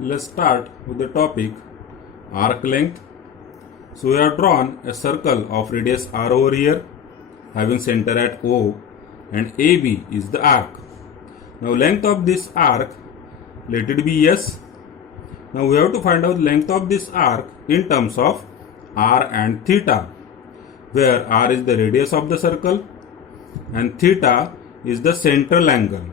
let's start with the topic arc length. So we have drawn a circle of radius r over here having center at O and AB is the arc. Now length of this arc, let it be S. Now we have to find out length of this arc in terms of r and theta, where r is the radius of the circle and theta is the central angle,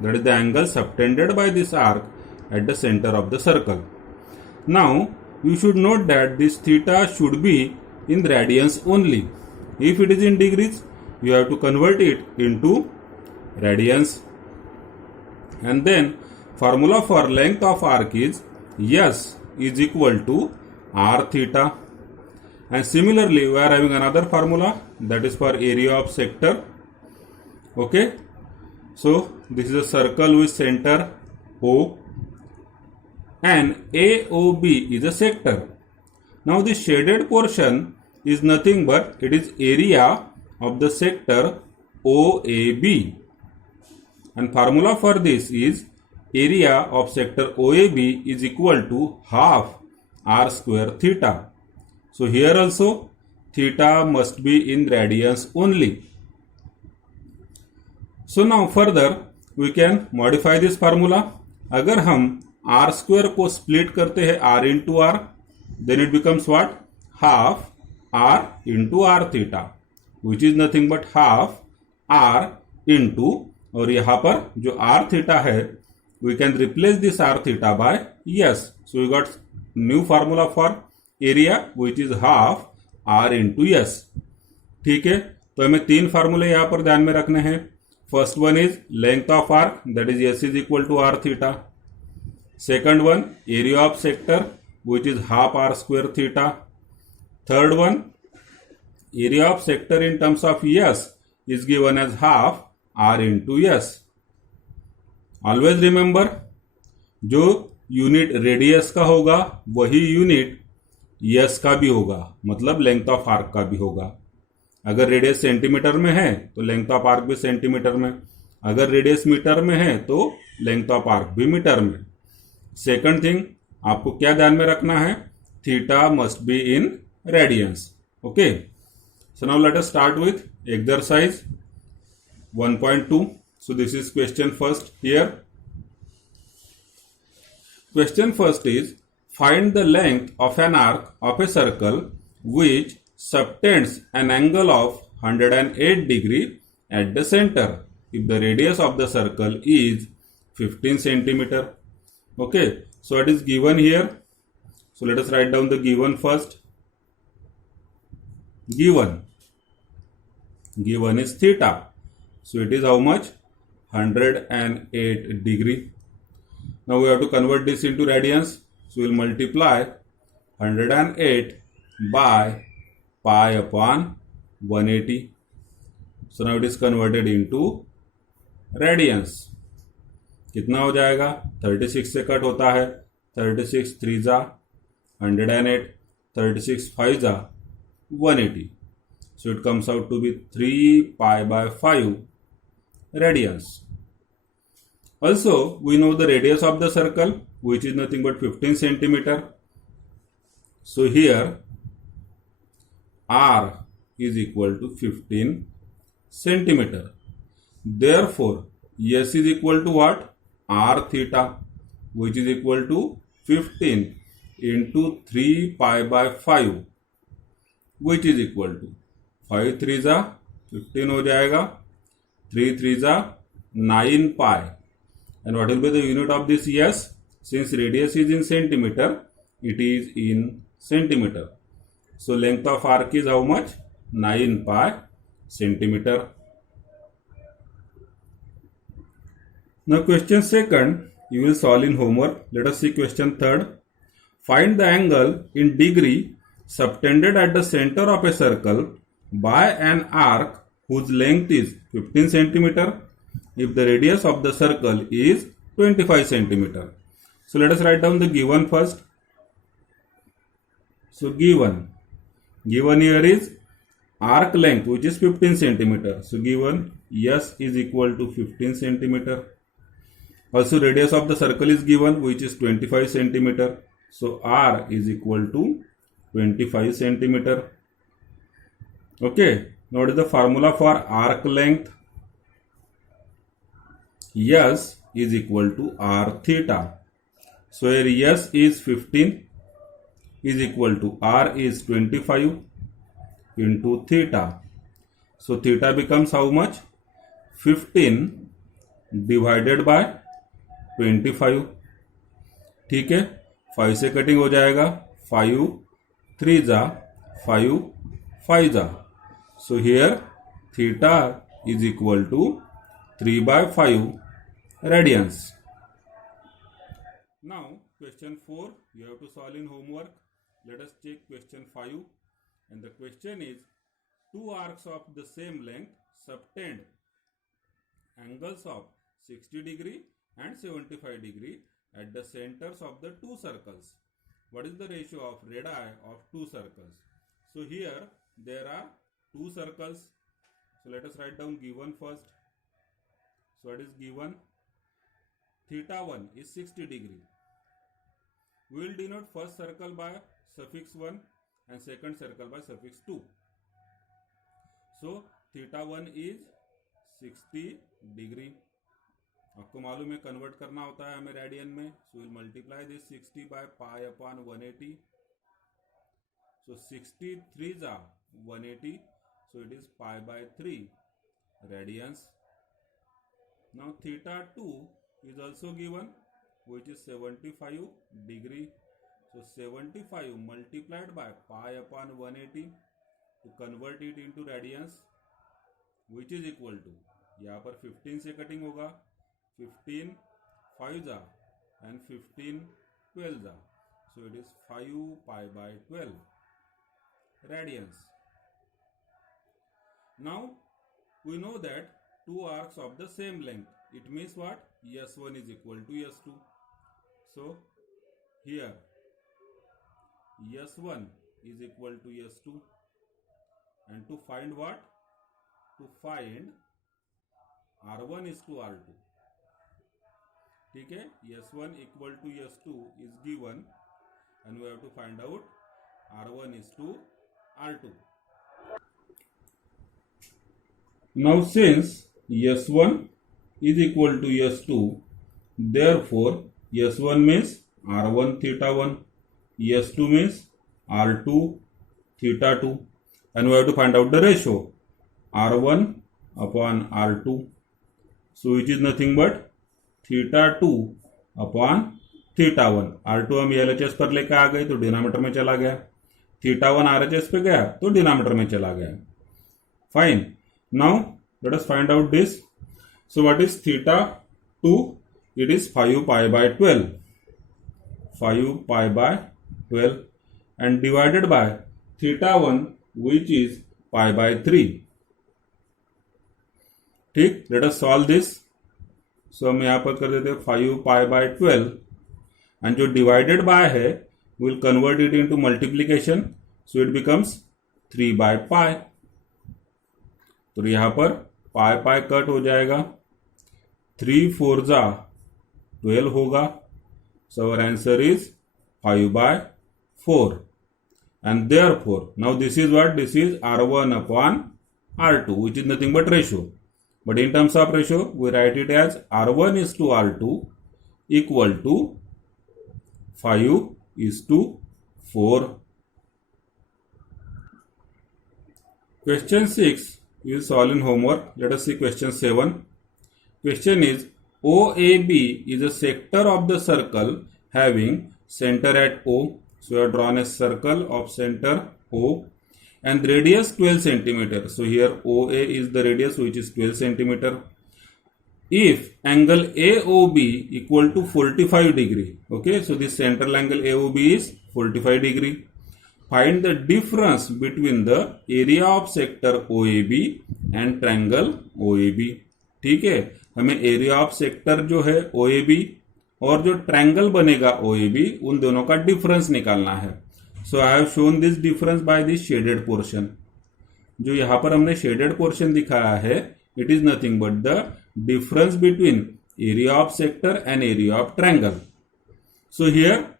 that is the angle subtended by this arc at the center of the circle. Now you should note that this theta should be in radians only. If it is in degrees, you have to convert it into radians. And then formula for length of arc is S is equal to r theta. And similarly, we are having another formula, that is for area of sector. Okay. So this is a circle with center O and AOB is a sector. Now this shaded portion is nothing but it is area of the sector OAB. And formula for this is area of sector OAB is equal to half r square theta. So here also theta must be in radians only. So now further we can modify this formula. अगर हम r square को split करते हैं r into r, then it becomes what? Half r into r theta, which is nothing but half r into, और यहाँ पर जो r theta है, we can replace this r theta by s. So we got new formula for area which is half r into s. ठीक है, तो हमें तीन फार्मूले यहाँ पर ध्यान में रखने हैं. First one is length of arc, that is s is equal to r theta. Second one, area of sector, which is half r square theta. Third one, area of sector in terms of s is given as half r into s. Always remember, जो unit radius का होगा वही unit s का भी होगा, मतलब length of arc का भी होगा. अगर रेडियस सेंटीमीटर में है तो लेंथ ऑफ आर्क भी सेंटीमीटर में, अगर रेडियस मीटर में है तो लेंथ ऑफ आर्क भी मीटर में. सेकंड थिंग, आपको क्या ध्यान में रखना है? Theta must be in radiance. Okay, so now let us start with exercise 1.2. So this is question first here. Question first is find the length of an arc of a circle which subtends an angle of 108 degree at the center if the radius of the circle is 15 centimeter. Okay, so it is given here. So let us write down the given first. Given is theta. So it is how much? 108 degree. Now we have to convert this into radians. So we will multiply 108 by pi upon 180. So now it is converted into radians. कितना हो जाएगा? 36 से cut होता है. 36 3 जा 108, 36 5 जा 180. So it comes out to be 3 pi by 5 radians. Also we know the radius of the circle, which is nothing but 15 centimeter. So here r is equal to 15 centimeter. Therefore, s is equal to what? R theta, which is equal to 15 into 3 pi by 5, which is equal to 5 3 जा 15 हो जाएगा, 3 3 जा 9 pi. And what will be the unit of this s? Since radius is in centimeter, it is in centimeter. So length of arc is how much? 9 pi centimeter. Now question second, you will solve in homework. Let us see question third. Find the angle in degree subtended at the center of a circle by an arc whose length is 15 centimeter if the radius of the circle is 25 centimeter. So let us write down the given first. So given here is arc length, which is 15 centimeter. So given s is equal to 15 centimeter. Also radius of the circle is given, which is 25 centimeter. So R is equal to 25 centimeter. Okay. Now what is the formula for arc length? S is equal to R theta. So here S is 15 is equal to R is 25 into theta. So theta becomes how much? 15 divided by 25. ठीक है, 5 से cutting हो जाएगा, 5 3 जा 5 5 जा. So here theta is equal to 3 by 5 radians. Now question 4 you have to solve in homework. Let us check question 5, and the question is two arcs of the same length subtend angles of 60 degree and 75 degree at the centers of the two circles. What is the ratio of radii of two circles? So here there are two circles. So let us write down given first. So what is given? Theta 1 is 60 degree. We will denote first circle by suffix 1 and second circle by suffix 2. So theta 1 is 60 degree. आपको मालूम है convert करना होता है हमें radian में. So will multiply this 60 by pi upon 180. So 60 3 जा 180. So it is pi by 3 radians. Now theta 2 is also given, which is 75 degree. So 75 multiplied by pi upon 180 to convert it into radians, which is equal to, यहाँ पर 15 से cutting होगा, 15 5 जा and 15 12 जा. So it is 5 pi by 12 radians. Now we know that two arcs of the same length. It means what? S1 is equal to S2. So here S1 is equal to S2, and to find what? To find R1 is to R2. ठीक है, S1 equal to S2 is given, and we have to find out R1 is to R2. Now since S1 is equal to S2, therefore S1 means R1 theta 1, S2 means R2 theta 2, and we have to find out the ratio R1 upon R2. So which is nothing but theta 2 upon theta 1. R2 हम LHS पर लेकर आ गए तो denominator में चला गया, theta 1 RHS पे गया तो डिनोमिनेटर में चला गया. Fine. Now let us find out this. So what is theta 2? It is 5 pi by 12. 5 pi by 12 and divided by theta 1, which is pi by 3. ठीक, let us solve this. So हम यहाँ पर कर देते हैं 5 pi by 12, and जो divided by है we'll convert it into multiplication. So it becomes 3 by pi. तो यहाँ पर पाई पाई कट हो जाएगा, 3 4 जा 12 होगा. So our answer is 5 by 4, and therefore now this is what? This is R1 upon R2, which is nothing but ratio. But in terms of ratio we write it as R1 is to R2 equal to 5 is to 4. Question 6 you will solve in homework. Let us see question 7. Question is OAB is a sector of the circle having center at O. So you have drawn a circle of center O and radius 12 centimeter. So here OA is the radius, which is 12 centimeter. If angle AOB equal to 45 degree, okay, so this central angle AOB is 45 degree. Find the difference between the area of sector OAB and triangle OAB. ठीक है, हमें area of sector जो है OAB और जो triangle बनेगा OAB, उन दोनों का डिफरेंस निकालना है. So I have shown this difference by this shaded portion. जो यहाँ पर हमने शेडेड पोर्शन दिखाया है, it is nothing but the difference between area of sector and area of triangle. So here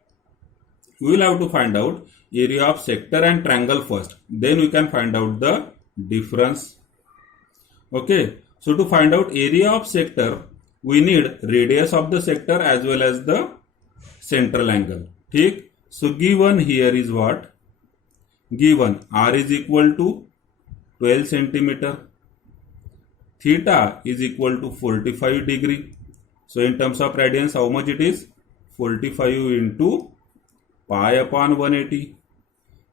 we will have to find out area of sector and triangle first. Then we can find out the difference. Okay. So to find out area of sector, we need radius of the sector as well as the central angle. ठीक. So given here is what? Given r is equal to 12 centimeter. Theta is equal to 45 degree. So in terms of radians, how much it is? 45 into pi upon 180.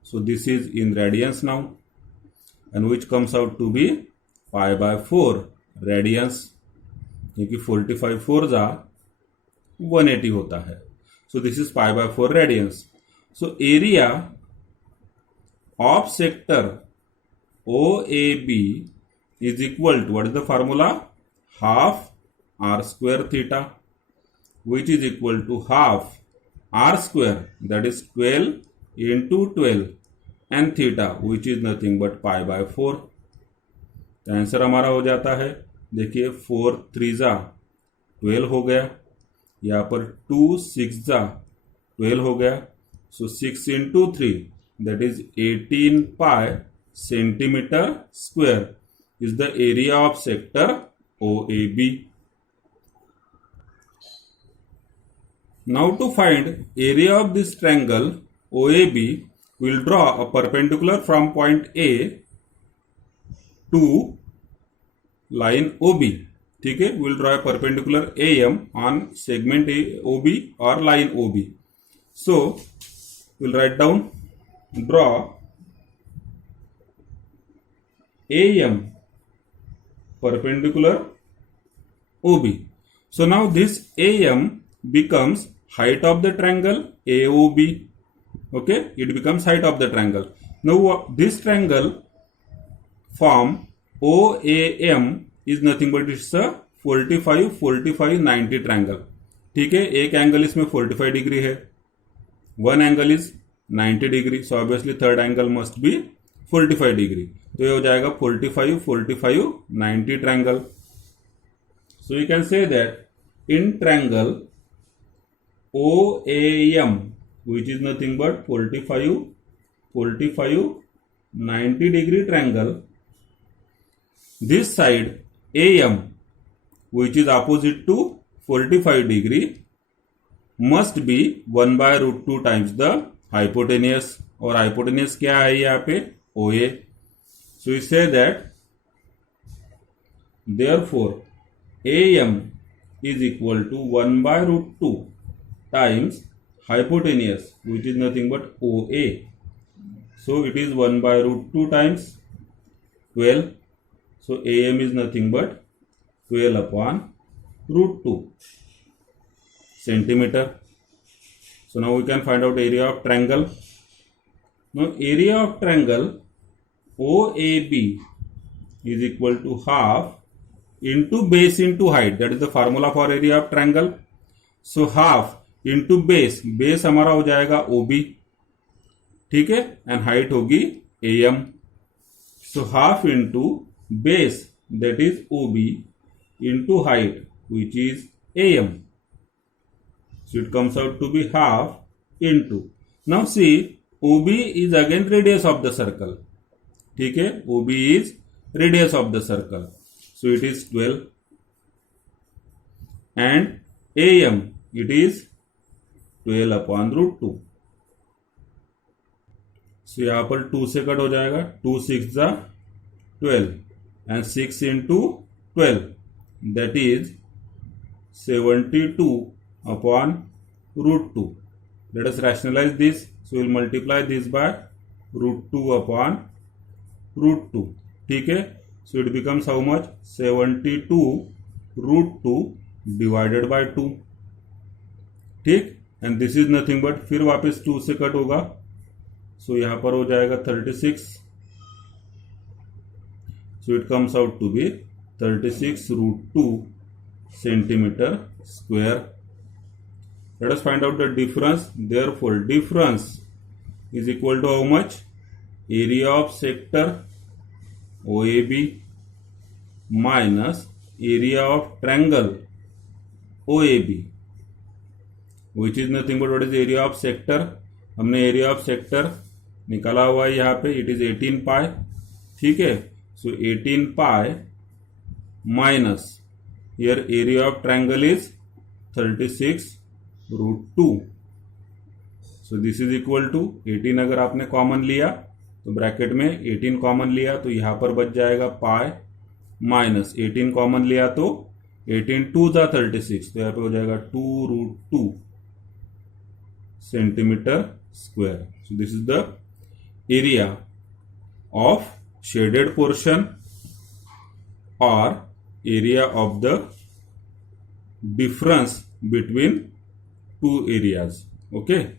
So this is in radians now, and which comes out to be pi by 4 radians, क्योंकि 45 4 जा 180 होता है. So this is pi by 4 radians. So area of sector OAB is equal to, what is the formula? Half r square theta, which is equal to half r square, that is 12 into 12, and theta, which is nothing but pi by 4. तो answer हमारा हो जाता है, देखिए 4 3 जा 12 हो गया, यहाँ पर 2 6 जा 12 हो गया. So 6 into 3, that is 18 pi centimeter square is the area of sector OAB. Now to find area of this triangle OAB, we will draw a perpendicular from point A to line OB. ठीक है, we will draw a perpendicular AM on segment OB or line OB. So we will write down, draw AM perpendicular OB. So now this AM becomes height of the triangle AOB. Okay, it becomes height of the triangle. Now this triangle form OAM is nothing but it's a 45 45 90 triangle. ठीक है, एक angle इसमें 45 degree है, one angle is 90 degree. So obviously third angle must be 45 degree. तो ये हो जाएगा 45 45 90 triangle. So you can say that in triangle OAM, which is nothing but 45 45 90 degree triangle, this side AM, which is opposite to 45 degree, must be 1 by root 2 times the hypotenuse. और hypotenuse क्या है यहाँ पे? OA. So we say that therefore AM is equal to 1 by root 2 times hypotenuse, which is nothing but OA. So it is 1 by root 2 times 12. So AM is nothing but 12 upon root 2 centimeter. So now we can find out area of triangle. Now area of triangle OAB is equal to half into base into height. That is the formula for area of triangle. So half into base, base हमारा हो जाएगा OB, ठीक है, and height होगी AM. So half into base, that is OB, into height, which is AM. So it comes out to be half into. Now see, OB is again radius of the circle. ठीक है, OB is radius of the circle. So it is 12. And AM, it is 12 upon root 2. So यहाँ पर 2 से cut हो जाएगा, 2 6 जा 12 and 6 into 12, that is 72 upon root 2. Let us rationalize this. So we will multiply this by root 2 upon root 2. ठीक है, so it becomes how much? 72 root 2 divided by 2. ठीक, and this is nothing but, फिर वापस 2 से cut होगा, सो यहां पर हो जाएगा 36. So it comes out to be 36 root 2 centimeter square. Let us find out the difference. Therefore difference is equal to how much? Area of sector OAB minus area of triangle OAB, which is nothing but what is the area of sector. हमने area of sector निकाला हुआ है यहाँ पे, it is 18 pi. ठीक है, so 18 pi minus here area of triangle is 36√2. So this is equal to 18. अगर आपने कॉमन लिया तो ब्रैकेट में 18 कॉमन लिया तो यहां पर बच जाएगा पाई माइनस 18 कॉमन लिया तो 18 2 जा 36, तो यहां पे हो जाएगा 2√2 centimetre square. So this is the area of shaded portion और area of the difference between two areas. Okay.